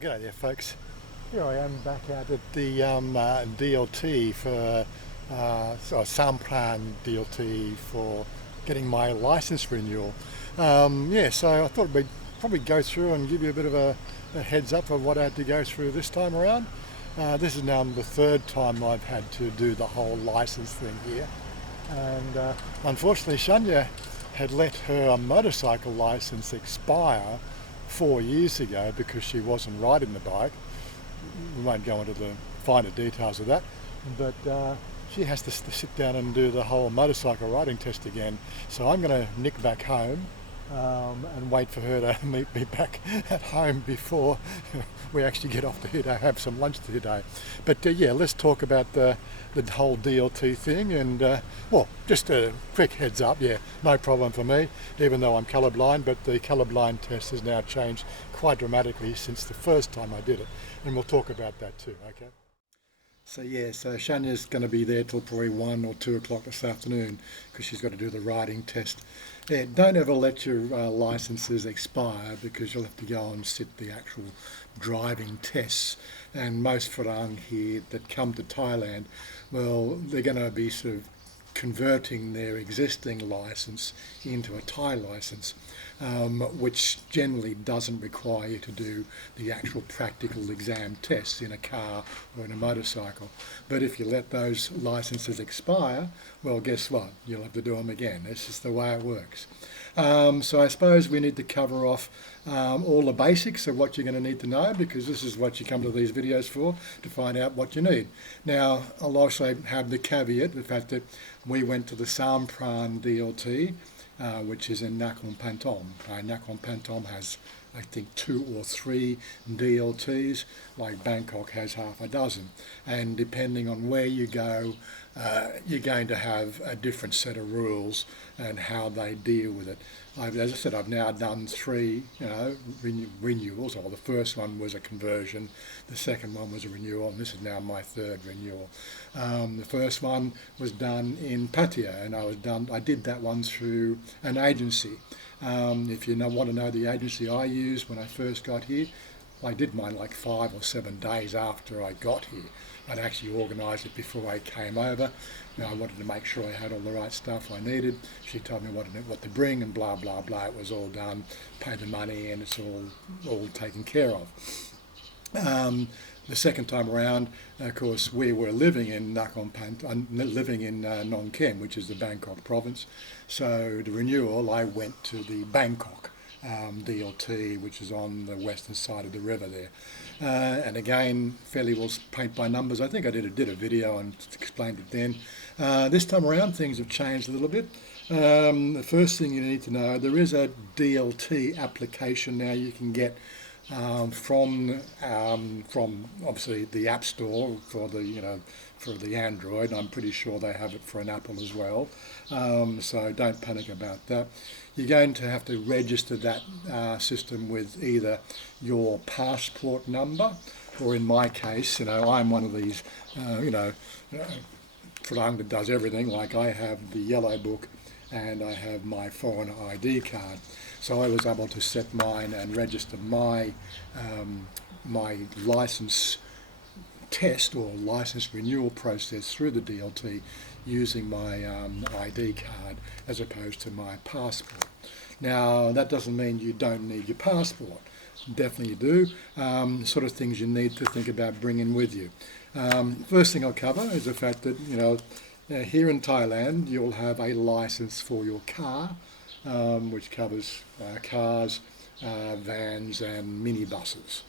Well, g'day there, folks. Here I am back out at the DLT for Sampran DLT for getting my license renewal. So I thought we'd probably go through and give you a bit of a heads up of what I had to go through this time around. This is now the third time I've had to do the whole license thing here, and unfortunately Chanya had let her motorcycle license expire 4 years ago because she wasn't riding the bike. We won't go into the finer details of that, but she has to sit down and do the whole motorcycle riding test again. So I'm going to nick back home and wait for her to meet me back at home before we actually get off to here to have some lunch today. But let's talk about the whole DLT thing, and just a quick heads up, no problem for me, even though I'm colourblind, but the colourblind test has now changed quite dramatically since the first time I did it, and we'll talk about that too, okay? So Chanya's going to be there till probably 1 or 2 o'clock this afternoon because she's got to do the riding test. Don't ever let your licenses expire because you'll have to go and sit the actual driving tests. And most Farang here that come to Thailand, well, they're going to be sort of converting their existing license into a Thai license, which generally doesn't require you to do the actual practical exam tests in a car or in a motorcycle. But if you let those licenses expire, well, guess what? You'll have to do them again. It's just the way it works. So I suppose we need to cover off all the basics of what you're going to need to know, because this is what you come to these videos for, to find out what you need. Now, I'll also have the caveat, the fact that we went to the Sampran DLT, which is in Nakhon Pathom. Nakhon Pathom has, I think, 2 or 3 DLTs, like Bangkok has half a dozen. And depending on where you go, you're going to have a different set of rules and how they deal with it. As I said, I've now done 3 renewals. Well, the first one was a conversion, the second one was a renewal, and this is now my 3rd renewal. The first one was done in Pathom, and I did that one through an agency. If you want to know the agency I used when I first got here, I did mine like 5 or 7 days after I got here. I'd actually organised it before I came over. I wanted to make sure I had all the right stuff I needed. She told me what to bring and blah, blah, blah. It was all done, paid the money, and it's all taken care of. The second time around, of course, we were living in Nakhon, living in Nakhon, which is the Bangkok province. So the renewal, I went to the Bangkok DLT, which is on the western side of the river there. And again, fairly well paint by numbers. I think I did a video and explained it then. This time around, things have changed a little bit. The first thing you need to know, there is a DLT application now you can get from obviously the App Store for the Android. I'm pretty sure they have it for an Apple as well. So don't panic about that. You're going to have to register that system with either your passport number, or in my case, I'm one of these, Farang that does everything. Like I have the yellow book and I have my foreign ID card. So I was able to set mine and register my my license test or license renewal process through the DLT using my ID card as opposed to my passport. Now, that doesn't mean you don't need your passport. Definitely you do. Sort of things you need to think about bringing with you. First thing I'll cover is the fact that, here in Thailand, you'll have a license for your car, which covers cars, vans and minibuses.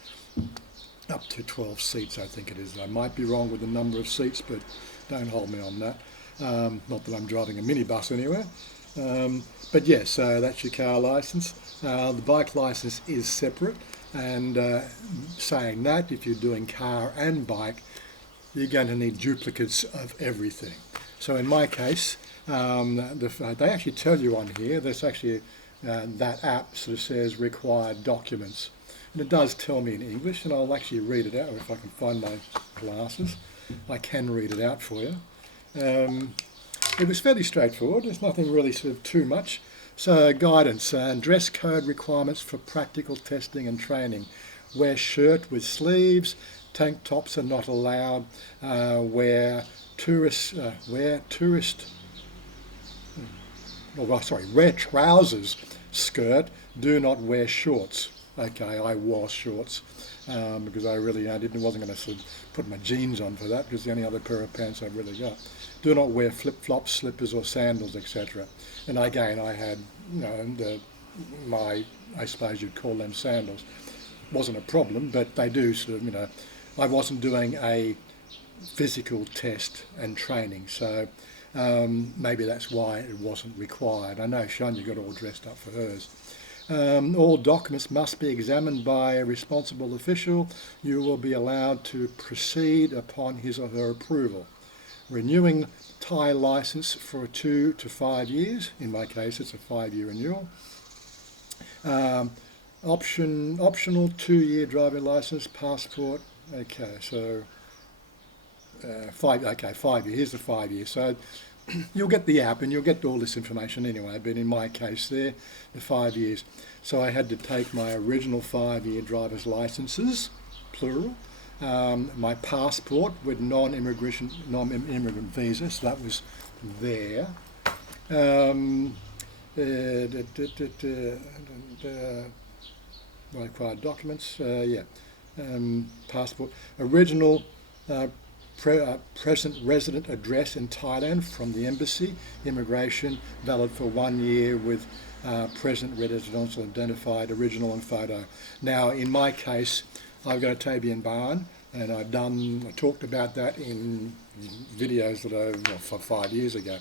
Up to 12 seats, I think it is. I might be wrong with the number of seats, but don't hold me on that. Not that I'm driving a minibus anywhere. But yes, so that's your car license. The bike license is separate, and saying that, if you're doing car and bike, you're going to need duplicates of everything. So in my case, they actually tell you on here, there's actually that app sort of says required documents. And it does tell me in English, and I'll actually read it out if I can find my glasses. I can read it out for you. It was fairly straightforward. There's nothing really sort of too much. So guidance and dress code requirements for practical testing and training. wear shirt with sleeves. Tank tops are not allowed. Wear trousers, skirt. Do not wear shorts. Okay, I wore shorts because I really wasn't going to sort of put my jeans on for that because the only other pair of pants I've really got. Do not wear flip-flops, slippers or sandals, etc. And again, I had, I suppose you'd call them sandals. Wasn't a problem, but they do sort of, I wasn't doing a physical test and training, so maybe that's why it wasn't required. I know Chanya got all dressed up for hers. All documents must be examined by a responsible official. You will be allowed to proceed upon his or her approval. Renewing Thai license for 2 to 5 years. In my case, it's a 5-year renewal. Optional 2-year driving license, passport. Okay, so 5 years. Here's the 5 years. So you'll get the app and you'll get all this information anyway, but in my case there, the 5 years. So I had to take my original 5-year driver's licenses, plural, my passport with non-immigrant visa, so that was there. Required documents, passport, original present resident address in Thailand from the embassy, immigration, valid for 1 year with present residential identified, original and photo. Now, in my case, I've got a Tabian barn, and I talked about that in videos that for 5 years ago.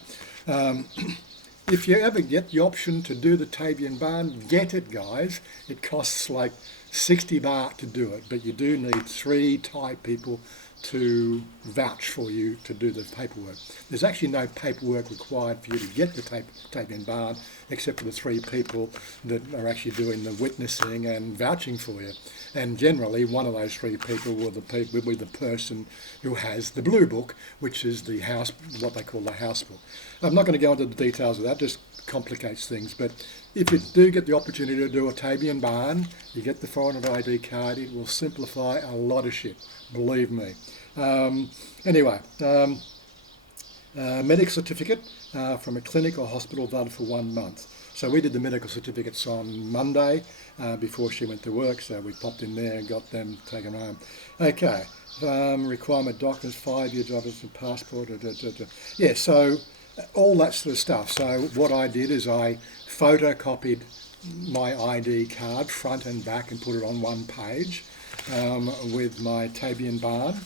If you ever get the option to do the Tabian barn, get it, guys. It costs like 60 baht to do it, but you do need 3 Thai people to vouch for you to do the paperwork. There's actually no paperwork required for you to get the Tabian barn, except for the 3 people that are actually doing the witnessing and vouching for you. And generally, one of those 3 people will be the person who has the blue book, which is the house, what they call the house book. I'm not going to go into the details of that, just complicates things. But if you do get the opportunity to do a Tabian barn, you get the foreign ID card, it will simplify a lot of shit, believe me. Medical certificate from a clinic or hospital valid for 1 month. So we did the medical certificates on Monday before she went to work, so we popped in there and got them taken home. Okay, requirement documents, 5-year driver's and passport. Yeah, so all that sort of stuff. So what I did is I photocopied my ID card front and back and put it on one page with my Tabian barn.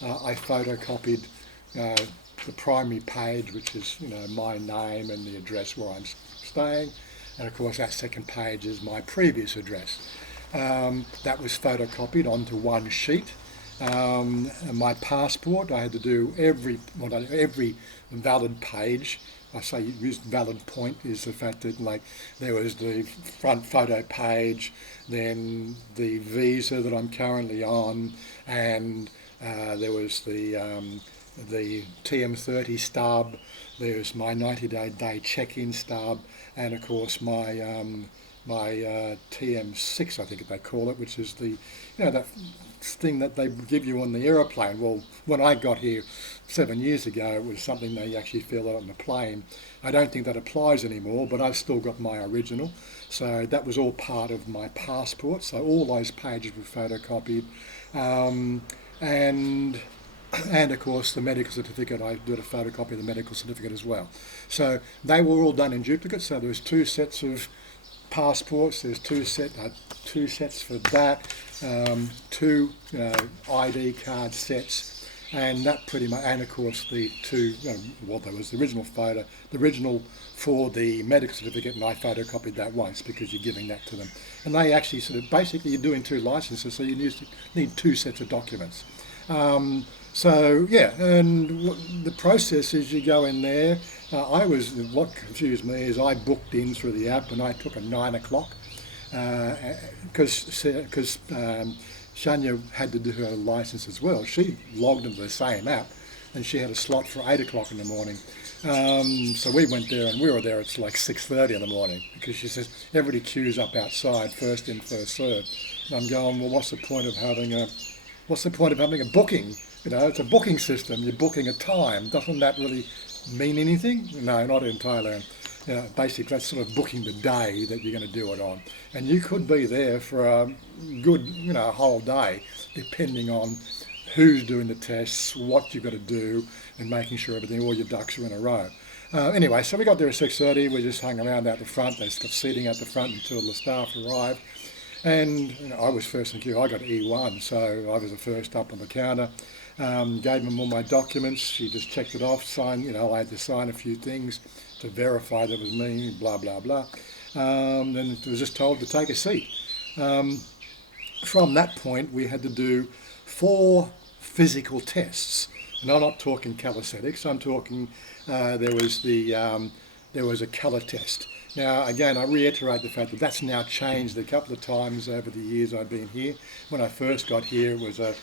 I photocopied the primary page, which is my name and the address where I'm staying, and of course that second page is my previous address. That was photocopied onto one sheet. My passport, I had to do every valid page. I say use valid point is the fact that there was the front photo page, then the visa that I'm currently on, and there was the TM30 stub, there's my 90-day check-in stub, and of course my TM6, I think they call it, which is the that thing that they give you on the aeroplane. Well, when I got here 7 years ago, it was something they actually fill out on the plane. I don't think that applies anymore, but I've still got my original. So that was all part of my passport. So all those pages were photocopied. And of course the medical certificate, I did a photocopy of the medical certificate as well. So they were all done in duplicate. So there was 2 sets of passports, there's 2 sets for that, 2 ID card sets, and that pretty much, and of course the 2, there was the original photo, the original for the medical certificate, and I photocopied that once because you're giving that to them. And they actually sort of, basically you're doing 2 licenses, so you need 2 sets of documents. So yeah, and the process is you go in there. What confused me is I booked in through the app and I took a 9 o'clock because Chanya had to do her license as well. She logged into the same app and she had a slot for 8 o'clock in the morning. So we went there and we were there, it's like 6:30 in the morning because she says everybody queues up outside, first in, first served. And I'm going, well, what's the point of having a booking? You know, it's a booking system. You're booking a time. Doesn't that really mean anything? No, not in Thailand. You know, basically, that's sort of booking the day that you're going to do it on. And you could be there for a good, whole day, depending on who's doing the tests, what you've got to do, and making sure all your ducks are in a row. Anyway, so we got there at 6:30. We just hung around out the front. They got seating out the front until the staff arrived. And I was first in queue. I got E1, so I was the first up on the counter. Gave them all my documents. She just checked it off, signed, I had to sign a few things to verify that it was me, blah, blah, blah. Then it was just told to take a seat. From that point, we had to do 4 physical tests. And I'm not talking calisthenics. I'm talking, there was a colour test. Now, again, I reiterate the fact that that's now changed a couple of times over the years I've been here. When I first got here, it was a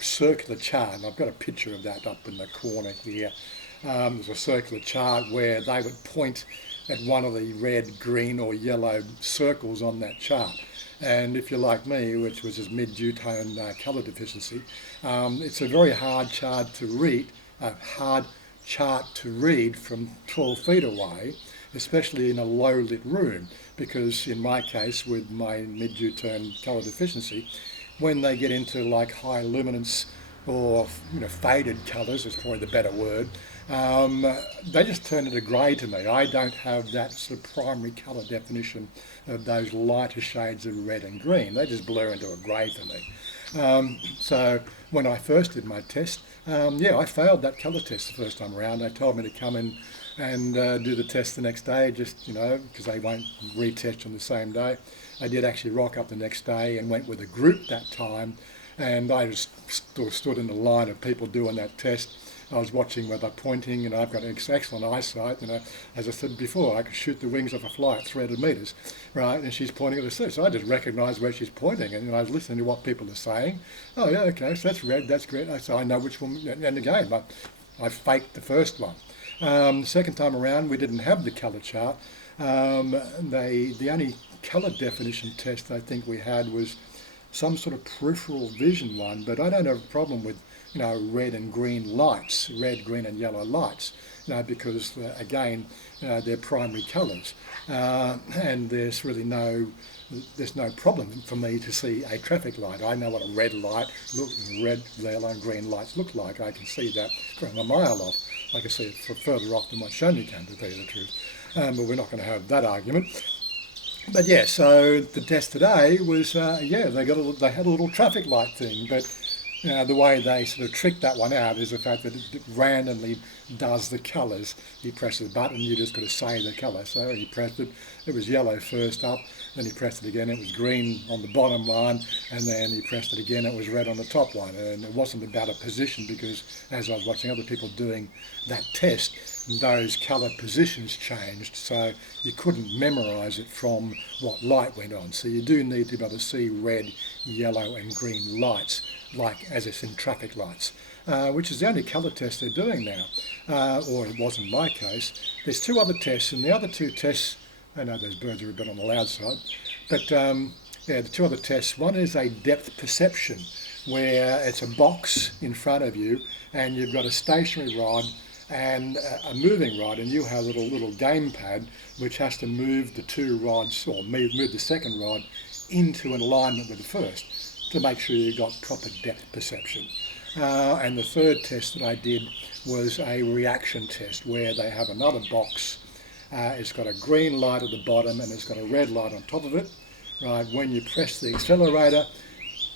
circular chart, and I've got a picture of that up in the corner here. There's a circular chart where they would point at one of the red, green or yellow circles on that chart. And if you're like me, which was this mid-due tone colour deficiency, it's a very hard chart to read from 12 feet away, especially in a low lit room, because in my case with my mid-due tone colour deficiency, when they get into like high luminance or faded colours is probably the better word, they just turn into grey to me. I don't have that sort of primary colour definition of those lighter shades of red and green. They just blur into a grey for me. So when I first did my test, I failed that colour test the first time around. They told me to come in and do the test the next day, just, because they won't retest on the same day. I did actually rock up the next day and went with a group that time, and I just stood in the line of people doing that test. I was watching where they're pointing, and I've got excellent eyesight. As I said before, I could shoot the wings off a fly at 300 metres, right? And she's pointing at the sea, so I just recognised where she's pointing, and I was listening to what people are saying. Oh yeah, okay, so that's red, that's green. So I know which one. And again, I faked the first one. The second time around, we didn't have the colour chart. The only colour definition test I think we had was some sort of peripheral vision one, but I don't have a problem with red and green lights, red, green and yellow lights, because again, they're primary colours, and there's no problem for me to see a traffic light. I know what a red, yellow and green lights look like. I can see that from a mile off. I can see it further off than what Chanya can, to tell you the truth. But we're not going to have that argument. But yeah, so the test today was, they had a little traffic light thing, but the way they sort of tricked that one out is the fact that it randomly does the colours. You press the button, you just got to say the colour. So he pressed it, it was yellow first up, then he pressed it again, it was green on the bottom one, and then he pressed it again, it was red on the top one. And it wasn't about a position, because as I was watching other people doing that test, those colour positions changed, so you couldn't memorise it from what light went on. So you do need to be able to see red, yellow and green lights, like as it's in traffic lights, which is the only colour test they're doing now, or it was in my case. There's 2 other tests, and the other 2 tests, I know those birds are a bit on the loud side, but the 2 other tests, one is a depth perception, where it's a box in front of you and you've got a stationary rod and a moving rod, and you have a little game pad which has to move the 2 rods, or move the second rod into an alignment with the first to make sure you've got proper depth perception. And the third test that I did was a reaction test, where they have another box. It's got a green light at the bottom and it's got a red light on top of it. Right, when you press the accelerator,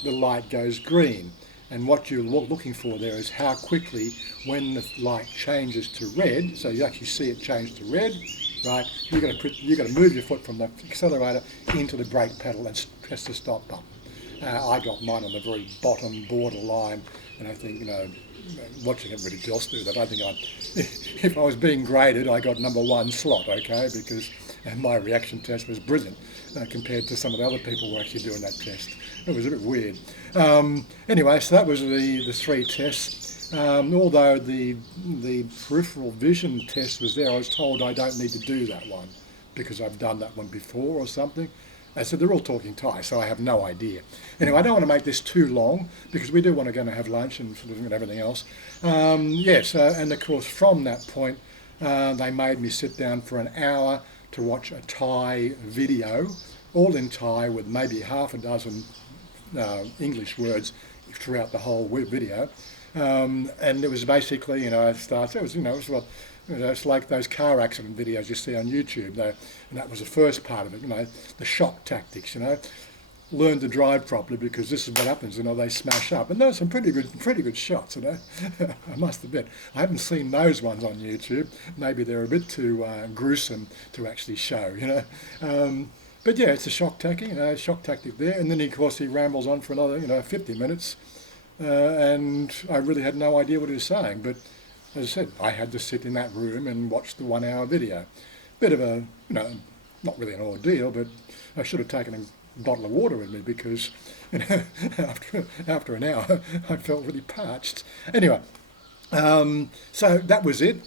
the light goes green. And what you're looking for there is how quickly, when the light changes to red, so you actually see it change to red, right? You've got to move your foot from the accelerator into the brake pedal and press the stop button. I got mine on the very bottom borderline, and I think, watching everybody else do that, I think if I was being graded, I got number 1 slot, okay, because my reaction test was brilliant compared to some of the other people who were actually doing that test. It was a bit weird. Anyway, so that was the 3 tests. Although the peripheral vision test was there, I was told I don't need to do that one because I've done that one before or something. So they're all talking Thai, so I have no idea. Anyway, I don't want to make this too long because we do want to go and have lunch and sort of everything else. And of course from that point, they made me sit down for an hour to watch a Thai video, all in Thai with maybe half a dozen English words throughout the whole video. And it was basically, it's like those car accident videos you see on YouTube. And that was the first part of it, the shock tactics, learn to drive properly because this is what happens, they smash up. And there were some pretty good shots, I must admit. I haven't seen those ones on YouTube. Maybe they're a bit too gruesome to actually show, But yeah, it's a shock tactic there. And then, of course, he rambles on for another, 50 minutes. And I really had no idea what he was saying. But as I said, I had to sit in that room and watch the 1 hour video. Bit of a, not really an ordeal, but I should have taken a bottle of water with me because, after an hour, I felt really parched. Anyway, so that was it.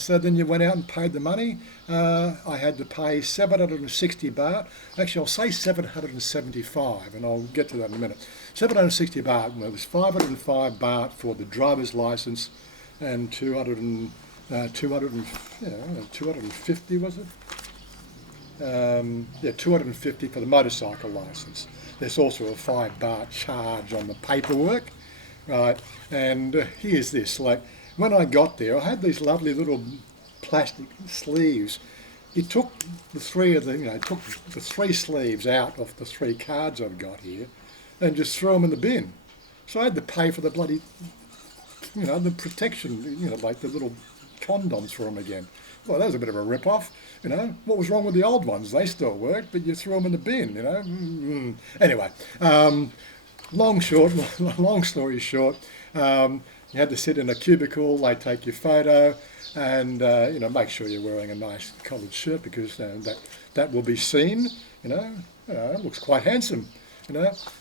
So then you went out and paid the money. I had to pay 760 baht. Actually, I'll say 775, and I'll get to that in a minute. 760 baht. Well, it was 505 baht for the driver's license, and 250 was it? 250 for the motorcycle license. There's also a 5 baht charge on the paperwork, right? And here's this, when I got there, I had these lovely little plastic sleeves. He took the three sleeves out of the 3 cards I've got here and just threw them in the bin. So I had to pay for the bloody, the protection, like the little condoms for them again. Well, that was a bit of a rip-off, What was wrong with the old ones? They still work, but you threw them in the bin, Anyway, long story short, you had to sit in a cubicle, they take your photo, and, make sure you're wearing a nice collared shirt because that will be seen, it looks quite handsome,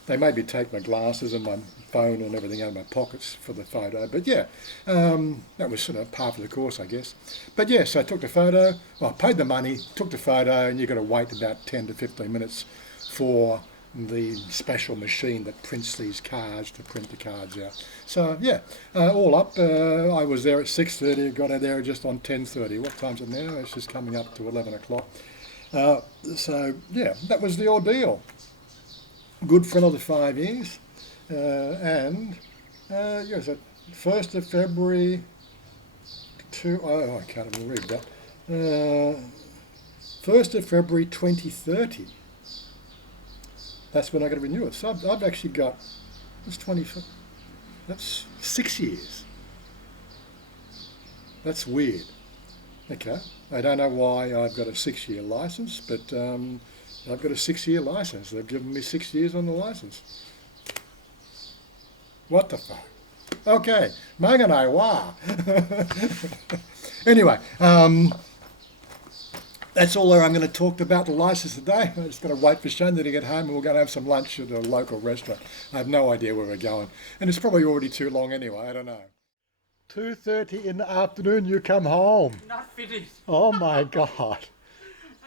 They maybe take my glasses and my phone and everything out of my pockets for the photo, but yeah, that was sort of part of the course, I guess. But yeah, so I took the photo, I paid the money, took the photo, and you've got to wait about 10 to 15 minutes for the special machine that prints these cards to print the cards out. So yeah, all up, I was there at 6:30, got out there just on 10:30. What time's it now? It's just coming up to 11 o'clock. So yeah, that was the ordeal. Good for another 5 years. Yes, 1st of February I can't even read that. 1st of February 2030. That's when I got to renew it. So I've actually got, that's 6 years. That's weird. Okay. I don't know why I've got a 6-year license, but I've got a 6-year license. They've given me 6 years on the license. What the fuck? Okay. Manganai wa. Anyway, that's all I'm going to talk about the license today. I'm just going to wait for Chanya to get home and we're going to have some lunch at a local restaurant. I have no idea where we're going. And it's probably already too long anyway, I don't know. 2:30 in the afternoon, you come home. Not finished. Oh my God.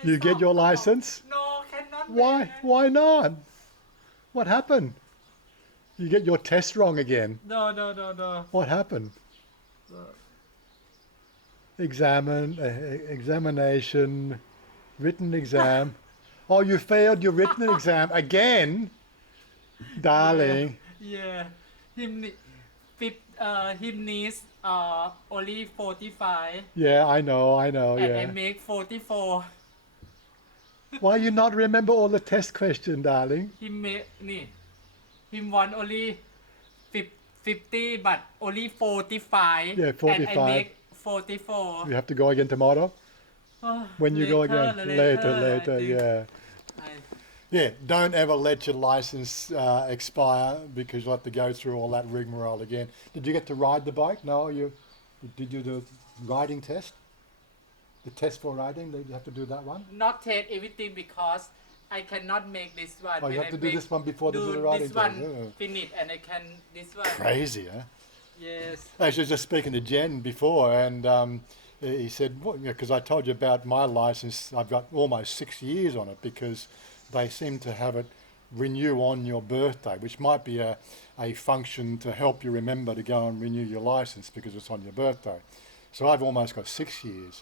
You get your license? No, cannot. Why not? What happened? You get your test wrong again. No. What happened? Examination, written exam. Oh, you failed your written exam again? Darling. Yeah. Him needs only 45. Yeah, I know, And yeah. I make 44. Why you not remember all the test question, darling? Him want only 50, but only 45. Yeah, 45. And I make 44. You have to go again tomorrow? When you go again? Later, yeah. Yeah, don't ever let your license expire because you'll have to go through all that rigmarole again. Did you get to ride the bike? No, did you do the riding test? The test for riding, you have to do that one? Not take everything because I cannot make this one. Oh, you have to do this one before they do the riding this test? one finish and I can this one. Crazy, huh? Yes. I was just speaking to Jen before and he said, because I told you about my license, I've got almost 6 years on it because they seem to have it renew on your birthday, which might be a function to help you remember to go and renew your license because it's on your birthday. So I've almost got 6 years.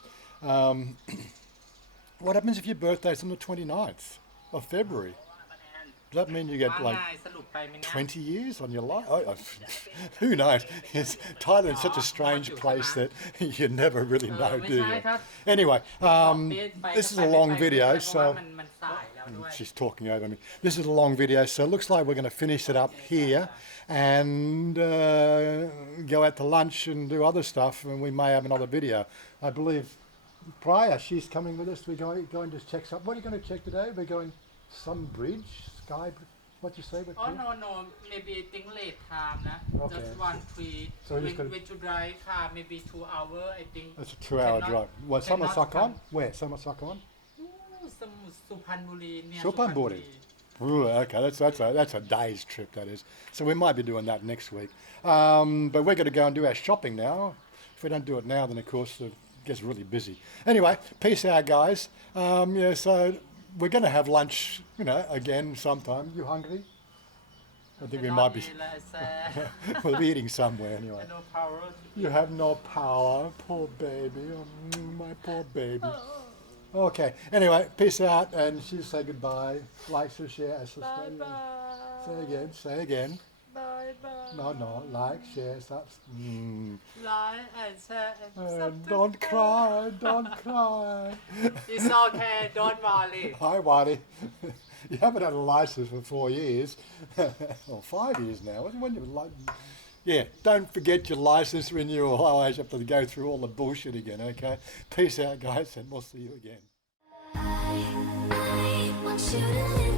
What happens if your birthday's on the 29th of February? Does that mean you get like สรุปไปไหมเนี่ย 20 years on your life? Who knows? Thailand's such a strange place that you never really know, do you? Anyway, this is a long video, so มันสายแล้วด้วย she's talking over me. This is a long video, so it looks like we're going to finish it up here and go out to lunch and do other stuff, and we may have another video. I believe Priya, she's coming with us. We're going to check some. What are you going to check today? We're going some bridge, sky. What you say? Oh no, maybe I think late time นะ Okay. just 1-3 So we're just gonna- when to drive car maybe 2 hour I think That's a 2-hour cannot- drive. What, cannot Samasakon? come. Where? Samasakon? สมุทรสุพรรณบุรีเนี่ย Supanburi. Ooh, okay, that's a day's trip, that is. So we might be doing that next week. But we're going to go and do our shopping now. If we don't do it now, then of course it gets really busy. Anyway, peace out, guys. Yeah, so we're going to have lunch, again sometime. You hungry? I think we might be. We'll be eating somewhere anyway. no power You have no power, poor baby. Oh, my poor baby. Okay. Anyway, peace out, and she'll say goodbye. Like, share, subscribe. Say again. Say again. bye bye No. Like, share, subscribe. like and share and subscribe. Don't cry. Don't cry. It's okay don't worry Hi, Waddy. You haven't had a license for 4 years, or 5 years now. When you like, yeah, don't forget your license renewal. I always have to go through all the bullshit again. Okay, peace out, guys, and we'll see you again. I want you to live